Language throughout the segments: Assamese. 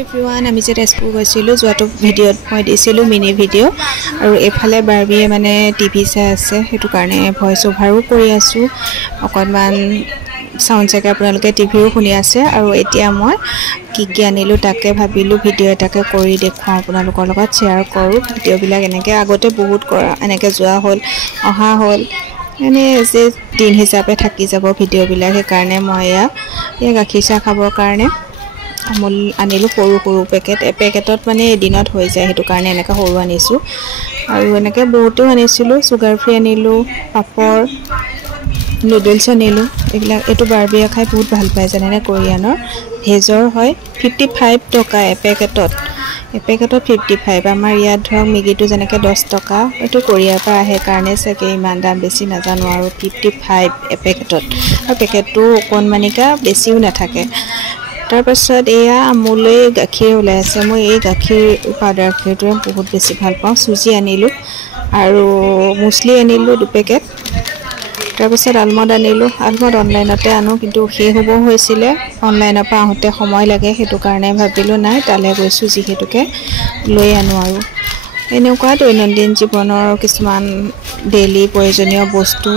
everyone, আমি যে তেজপুৰ গৈছিলো যোৱাটো ভিডিঅ'ত মই দিছিলো মিনি ভিডিঅ' আৰু এফালে বাৰবিয়ে মানে টিভি চাই আছে হেতু কাৰণে ভয়েস ওভাৰো কৰি আছো অকনমান সাউন্ড চেক আপোনালোকে টিভিও শুনি আছে আৰু এতিয়া মই কি আনিলো তাকে ভাবিলো ভিডিঅ' এটাকে কৰি দেখাও আপোনালোকৰ লগত শেয়াৰ কৰো ভিডিঅ' বিলাক এনেকে আগতে বহুত কৰা এনেকে যোৱা হল অহা হল এনে যে দিন হিচাপে থাকি যাব ভিডিঅ' বিলাক হে কাৰণে মই ইয়া গাখীৰ চাহ খাবৰ কাৰণে আমুল আনিলো সৰু পেকেটত মানে এদিনত হৈ যায় হেতু কাৰণে এনেকা সৰু আনিছো আৰু এনেকে বহুতো আনিছিলো সুগাৰ ফ্ৰী আনিলো পাপৰ নুডলছ আনিলো এটো বাৰবিয়া খাই বহুত ভাল পায় জানেনে কোৰিয়ানৰ ভেজৰ হয় 55 টকা এপেকেটত 55 আমাৰ ইয়াত ধৰক মিগিটো যেনেকে 10 টকা এটো কোৰিয়াৰ পৰা আহে কাৰণে সকে ইমান দাম বেছি নাজানো আৰু 55 এপেকেটত আৰু পেকেটটো কোনমানিকা বেছিও নাথাকে তাৰ পাছত এয়া আমুলে গাখীৰ ওলাই আছে মই এই গাখীৰ পাউডাৰ গাখীৰটো বহুত বেছি ভাল পাওঁ সুজি আনিলো আৰু মুছলি আনিলো 2 পেকেট তাৰ পাছত আলমণ্ড আনিলো আলমণ্ড অনলাইনতে আনো কিন্তু শেষ হ'ব হৈছিল অনলাইনৰ পৰা আহোতে সময় লাগে হেতু কাৰণে ভাবিলো নাই তালে গৈছো যিহেতুকে লৈ আনো আৰু এনেকুৱা দৈনন্দিন জীৱনৰ কিছুমান ডেইলি প্ৰয়োজনীয় বস্তু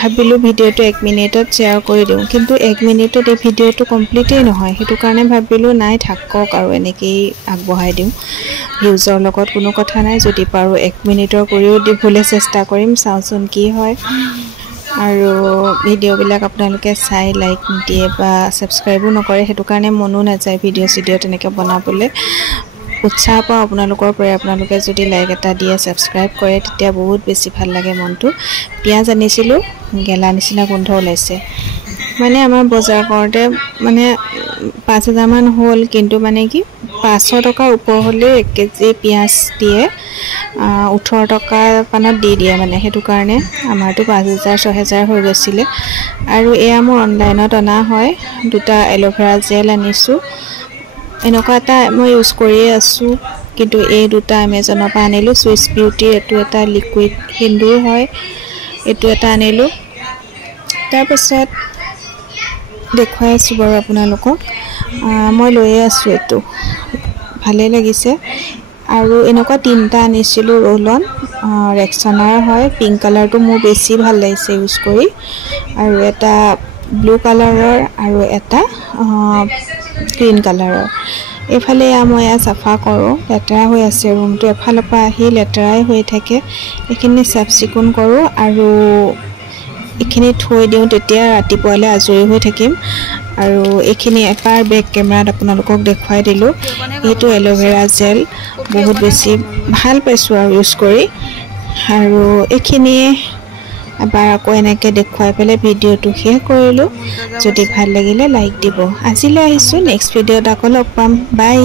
ভাবিলো ভিডিঅ'টো 1 মিনিটত শেয়াৰ কৰি দিও কিন্তু 1 মিনিটত এই ভিডিঅ'টো কমপ্লিটই নহয় হেতু কাৰণে ভাবিলো নাই থাকক আৰু এনেকৈ আগবঢ়াই দিও ভিউজৰ লগত কোনো কথা নাই যদি পাৰো 1 মিনিটৰ কৰিও দিবলৈ চেষ্টা কৰিম চাওচোন কি হয় আৰু ভিডিঅ' বিলাক আপোনালোকে চাই লাইক দিয়ে বা সাবস্ক্ৰাইবো নকৰে হেতু কাৰণে মনো নাযায় ভিডিঅ' তেনেকৈ বনাবলৈ উৎসাহ পাওঁ আপোনালোকৰ পৰা আপোনালোকে যদি লাইক এটা দিয়ে সাবস্ক্ৰাইব কৰে তেতিয়া বহুত বেছি ভাল লাগে মনটো পিয়াজ আনিছিলো গেলা নিচিনা গোন্ধ ওলাইছে মানে আমাৰ বজাৰ কৰতে মানে 5000 মান হল কিন্তু মানে কি 500 টকা ওপৰ হলে 1 কেজি পিয়াজ দিয়ে 18 টকা পানত দি দিয়ে মানে হেতু কাৰণে আমাৰটো 5000 6000 হৈ গৈছিল আৰু এয়া মোৰ অনলাইনত অনা হয় দুটা এলোভেৰা জেল আনিছো এনেকুৱা এটা মই ইউজ কৰি আছো কিন্তু এই দুটা Amazonৰ পৰা আনিলো সুইস বিউটি এটো এটা লিকুইড হিন্দু হয় এটো এটা আনিলো তাৰ পাছত দেখুৱাই আছো বাৰু আপোনালোকক মই লৈ আছো এটো ভালে লাগিছে আৰু এনেকুৱা তিনটা আনিছিলো ৰোলন ৰেক্সনাৰ হয় পিংক কালাৰটো মোৰ বেছি ভাল লাগিছে ইউজ কৰি আৰু এটা ব্লু কালাৰৰ আৰু এটা গ্ৰীন কালাৰৰ এফালে মই সাফা কৰো লেতেৰা হৈ আছে ৰুমটো এফালৰ পৰা আহি লেতেৰাই হৈ থাকে এখিনি সাফ চিকুণ কৰো আৰু এখিনি থৈ দিও তেতিয়া ৰাতিপুৱালে আজৰি হৈ থাকিম আৰু এখিনি এপাৰ বেক কেমেৰাত আপোনালোকক দেখুৱাই দিলো এটো এলোভেৰা জেল বহুত বেছি ভাল পাইছো আৰু ইউজ কৰি আৰু এখিনি এবাৰ আকৌ এনেকে দেখুৱাই পেলে ভিডিঅ'টো শেষ কৰিলো যদি ভাল লাগিলে লাইক দিব আজিলৈ আহিছো নেক্সট ভিডিঅ'ত আকৌ লগ পাম বাই